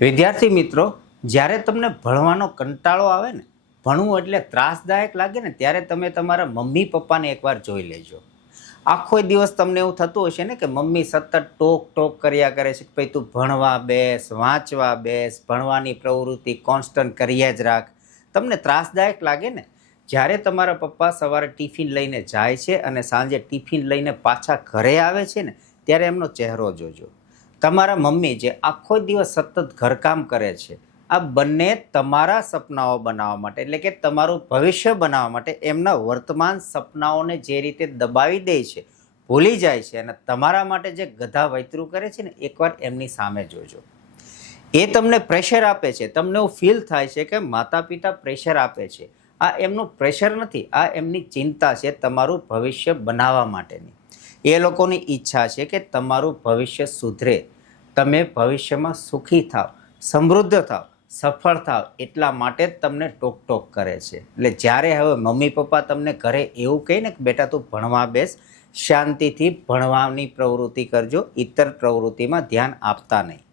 વિદ્યાર્થી મિત્રો, જ્યારે તમને ભણવાનો કંટાળો આવે ને, ભણવું એટલે ત્રાસદાયક લાગે ને, ત્યારે તમે તમારા મમ્મી પપ્પાને એકવાર જોઈ લેજો. આખો દિવસ તમને એવું થતું હશે ને કે મમ્મી સતત ટોક કર્યા કરે છે કે ભાઈ તું ભણવા બેસ, વાંચવા બેસ, ભણવાની પ્રવૃત્તિ કોન્સ્ટન્ટ કર્યા જ રાખ. તમને ત્રાસદાયક લાગે ને? જ્યારે તમારા પપ્પા સવારે ટિફિન લઈને જાય છે અને સાંજે ટિફિન લઈને પાછા ઘરે આવે છે ને, ત્યારે એમનો ચહેરો જોજો. તમારા મમ્મી જે આખો દિવસ સતત ઘરકામ કરે છે, આ બંને તમારા સપનાઓ બનાવવા માટે, એટલે કે તમારું ભવિષ્ય બનાવવા માટે એમના વર્તમાન સપનાઓને જે રીતે દબાવી દે છે, ભૂલી જાય છે અને તમારા માટે જે ગધા વૈતરું કરે છે ને, એકવાર એમની સામે જોજો. એ તમને પ્રેશર આપે છે, તમને એવું ફીલ થાય છે કે માતા પિતા પ્રેશર આપે છે. આ એમનું પ્રેશર નથી, આ એમની ચિંતા છે તમારું ભવિષ્ય બનાવવા માટેની. એ લોકોની ઈચ્છા છે કે તમારું ભવિષ્ય સુધરે, તમે ભવિષ્યમાં સુખી થાવ, સમૃદ્ધ થાવ, સફળ થાવ, એટલા માટે જ તમને ટોક કરે છે. એટલે જ્યારે હવે મમ્મી પપ્પા તમને ઘરે એવું કહે ને કે બેટા તું ભણવા બેસ, શાંતિથી ભણવાની પ્રવૃત્તિ કરજો, ઇતર પ્રવૃત્તિમાં ધ્યાન આપતા નહીં.